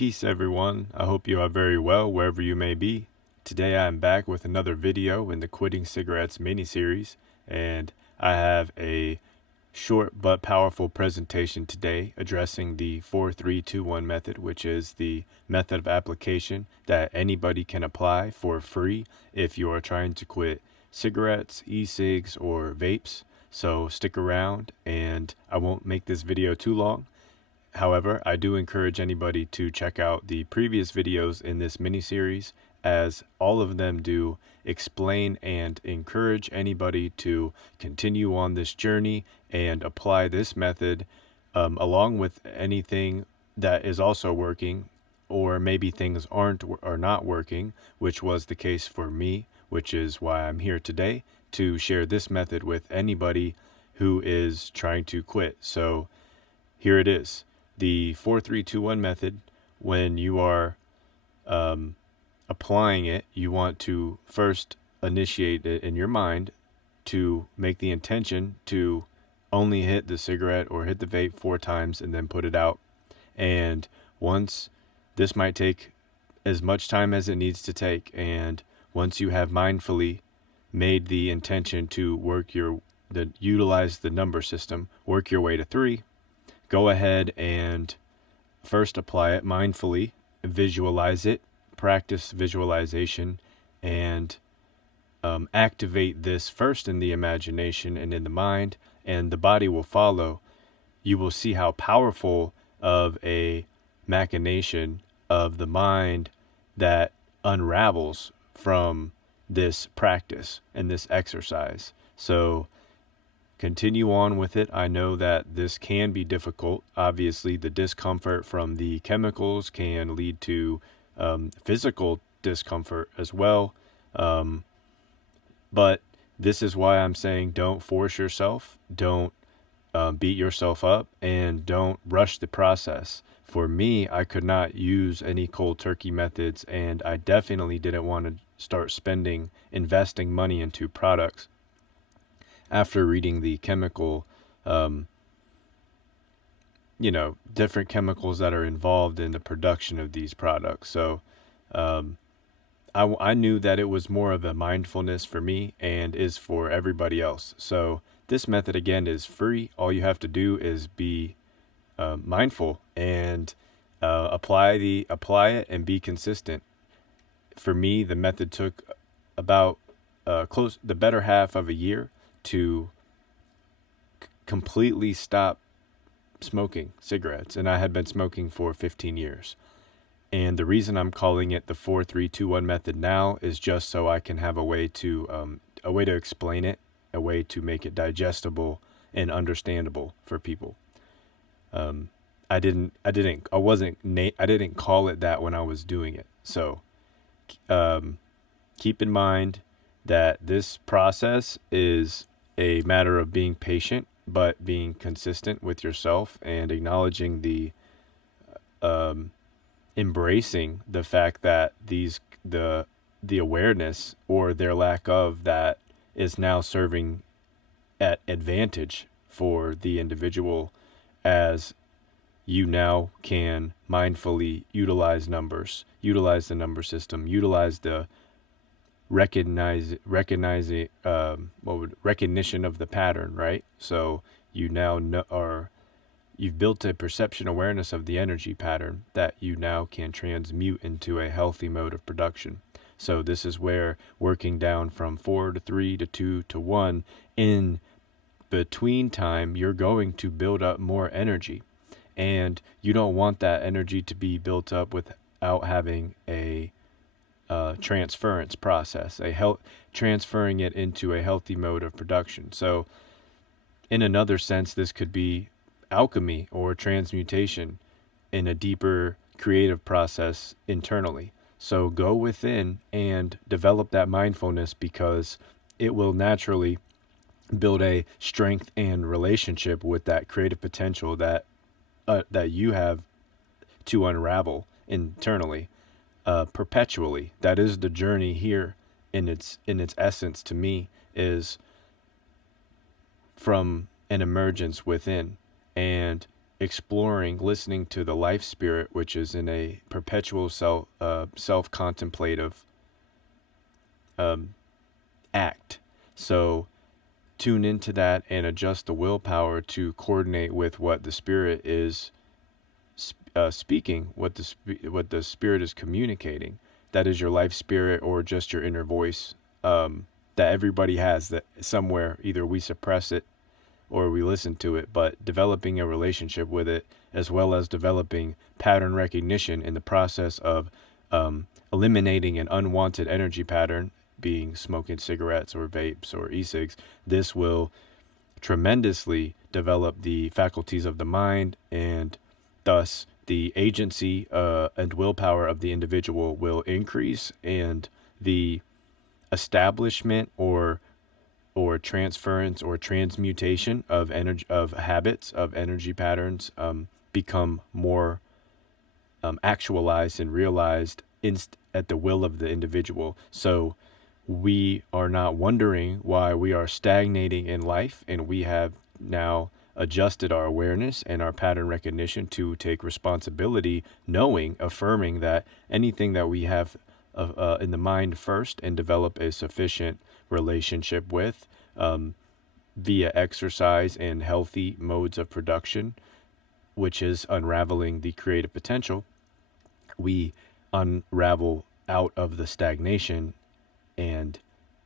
Peace everyone, I hope you are very well wherever you may be. Today I am back with another video in the Quitting Cigarettes mini-series, and I have a short but powerful presentation today addressing the 4-3-2-1 method, which is the method of application that anybody can apply for free if you are trying to quit cigarettes, e-cigs, or vapes. So stick around, and I won't make this video too long. However, I do encourage anybody to check out the previous videos in this mini-series, as all of them do explain and encourage anybody to continue on this journey and apply this method along with anything that is also working, or maybe things aren't or not working, which was the case for me, which is why I'm here today to share this method with anybody who is trying to quit. So here it is. The 4-3-2-1 method, when you are applying it, you want to first initiate it in your mind to make the intention to only hit the cigarette or hit the vape 4 times and then put it out. And this might take as much time as it needs to take, and once you have mindfully made the intention to utilize the number system, work your way to 3, go ahead and first apply it mindfully, visualize it, practice visualization, and activate this first in the imagination and in the mind, and the body will follow. You will see how powerful of a machination of the mind that unravels from this practice and this exercise. So continue on with it. I know that this can be difficult. Obviously, the discomfort from the chemicals can lead to physical discomfort as well. But this is why I'm saying don't force yourself, don't beat yourself up, and don't rush the process. For me, I could not use any cold turkey methods, and I definitely didn't want to start investing money into products after reading the chemical, different chemicals that are involved in the production of these products. So I knew that it was more of a mindfulness for me and is for everybody else. So this method, again, is free. All you have to do is be mindful and apply it and be consistent. For me, the method took about the better half of a year to completely stop smoking cigarettes, and I had been smoking for 15 years. And the reason I'm calling it the 4-3-2-1 method now is just so I can have a way to explain it, a way to make it digestible and understandable for people. I didn't call it that when I was doing it. So keep in mind that this process is a matter of being patient, but being consistent with yourself and acknowledging embracing the fact that the awareness, or their lack of that, is now serving at advantage for the individual, as you now can mindfully utilize numbers, utilize the number system, utilize the recognition of the pattern, right? So you now you've built a perception awareness of the energy pattern that you now can transmute into a healthy mode of production. So this is where working down from 4 to 3 to 2 to 1, in between time, you're going to build up more energy. And you don't want that energy to be built up without having a transference process, transferring it into a healthy mode of production. So in another sense, this could be alchemy or transmutation in a deeper creative process internally. So go within and develop that mindfulness, because it will naturally build a strength and relationship with that creative potential that you have to unravel internally, perpetually. That is the journey here in its essence, to me, is from an emergence within. And exploring, listening to the life spirit, which is in a perpetual self-contemplative act. So tune into that and adjust the willpower to coordinate with what the spirit is speaking, what the spirit is communicating. That is your life spirit or just your inner voice, that everybody has, that somewhere either we suppress it or we listen to it, but developing a relationship with it, as well as developing pattern recognition in the process of eliminating an unwanted energy pattern, being smoking cigarettes or vapes or e-cigs. This will tremendously develop the faculties of the mind, and thus the agency and willpower of the individual will increase, and the establishment or transference or transmutation of energy, of habits, of energy patterns, become more actualized and realized at the will of the individual. So we are not wondering why we are stagnating in life, and we have now adjusted our awareness and our pattern recognition to take responsibility, knowing, affirming that anything that we have in the mind first and develop a sufficient relationship with, via exercise and healthy modes of production, which is unraveling the creative potential, we unravel out of the stagnation and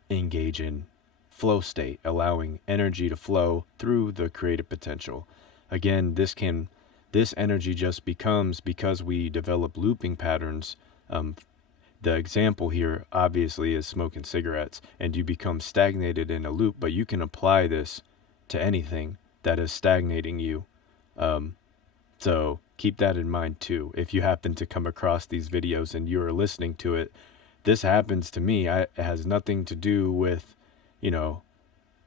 engage in flow state, allowing energy to flow through the creative potential. Again, this energy just becomes, because we develop looping patterns. The example here obviously is smoking cigarettes, and you become stagnated in a loop, but you can apply this to anything that is stagnating you. So keep that in mind too. If you happen to come across these videos and you're listening to it, this happens to me. It has nothing to do with,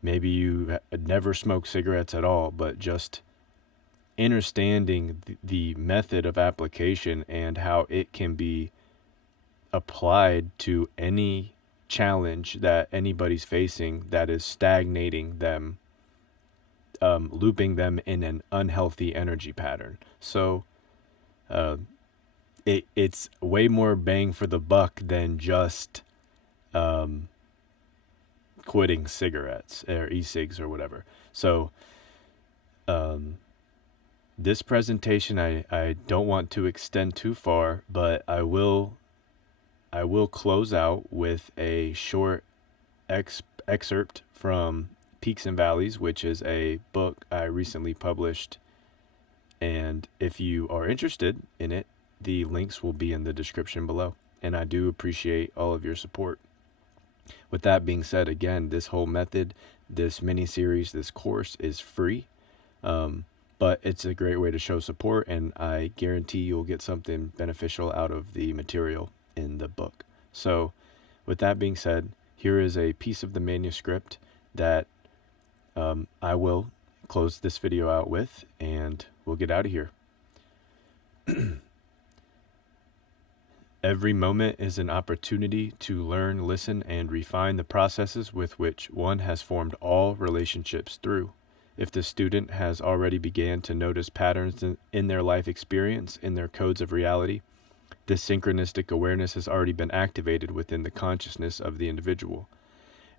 maybe you never smoked cigarettes at all, but just understanding the method of application and how it can be applied to any challenge that anybody's facing that is stagnating them, looping them in an unhealthy energy pattern. So it's way more bang for the buck than just quitting cigarettes or e-cigs or whatever. So this presentation, I don't want to extend too far, but I will close out with a short excerpt from Peaks and Valleys, which is a book I recently published. And if you are interested in it, the links will be in the description below. And I do appreciate all of your support. With that being said, again, this whole method, this mini-series, this course is free. But it's a great way to show support, and I guarantee you'll get something beneficial out of the material in the book. So with that being said, here is a piece of the manuscript that I will close this video out with, and we'll get out of here. Every moment is an opportunity to learn, listen, and refine the processes with which one has formed all relationships through. If the student has already began to notice patterns in their life experience, in their codes of reality, this synchronistic awareness has already been activated within the consciousness of the individual.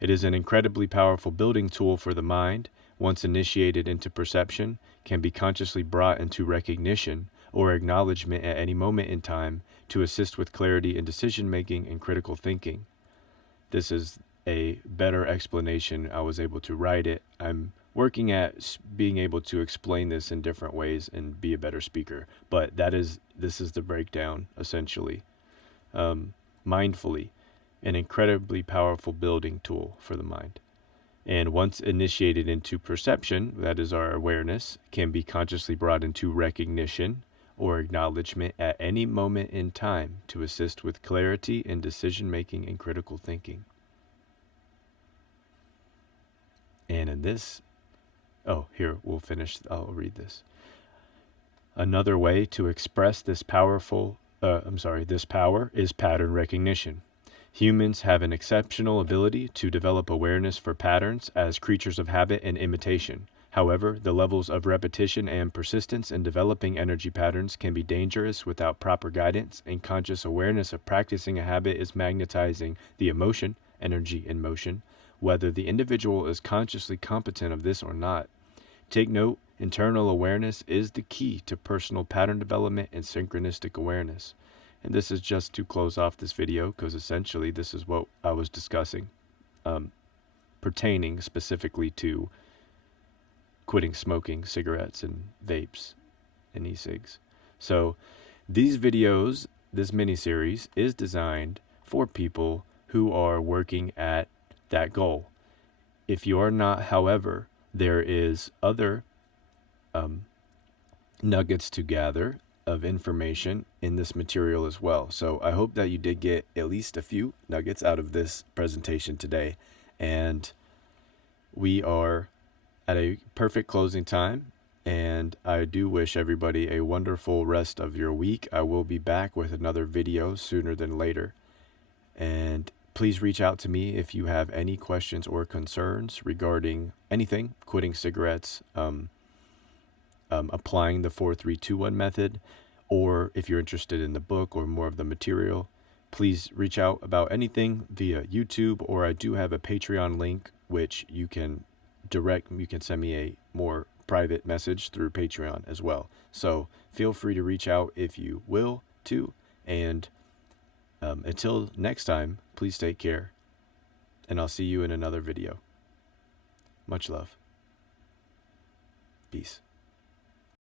It is an incredibly powerful building tool for the mind. Once initiated into perception, can be consciously brought into recognition or acknowledgement at any moment in time to assist with clarity in decision-making and critical thinking. This is a better explanation. I was able to write it. I'm working at being able to explain this in different ways and be a better speaker, but this is the breakdown, essentially. Mindfully, an incredibly powerful building tool for the mind. And once initiated into perception, that is our awareness, can be consciously brought into recognition or acknowledgement at any moment in time to assist with clarity in decision-making and critical thinking. And in this, here, we'll finish. I'll read this. Another way to express this power is pattern recognition. Humans have an exceptional ability to develop awareness for patterns as creatures of habit and imitation. However, the levels of repetition and persistence in developing energy patterns can be dangerous without proper guidance, and conscious awareness of practicing a habit is magnetizing the emotion, energy in motion, whether the individual is consciously competent of this or not. Take note, internal awareness is the key to personal pattern development and synchronistic awareness. And this is just to close off this video, because essentially this is what I was discussing, pertaining specifically to quitting smoking cigarettes and vapes and e-cigs. So these videos, this mini-series, is designed for people who are working at that goal. If you are not, however, there is other nuggets to gather of information in this material as well. So I hope that you did get at least a few nuggets out of this presentation today. And we are at a perfect closing time, and I do wish everybody a wonderful rest of your week. I will be back with another video sooner than later. And please reach out to me if you have any questions or concerns regarding anything, quitting cigarettes, applying the 4-3-2-1 method, or if you're interested in the book or more of the material, please reach out about anything via YouTube, or I do have a Patreon link which you can send me a more private message through Patreon as well. So feel free to reach out if you will to, and until next time, please take care, and I'll see you in another video. Much love. Peace.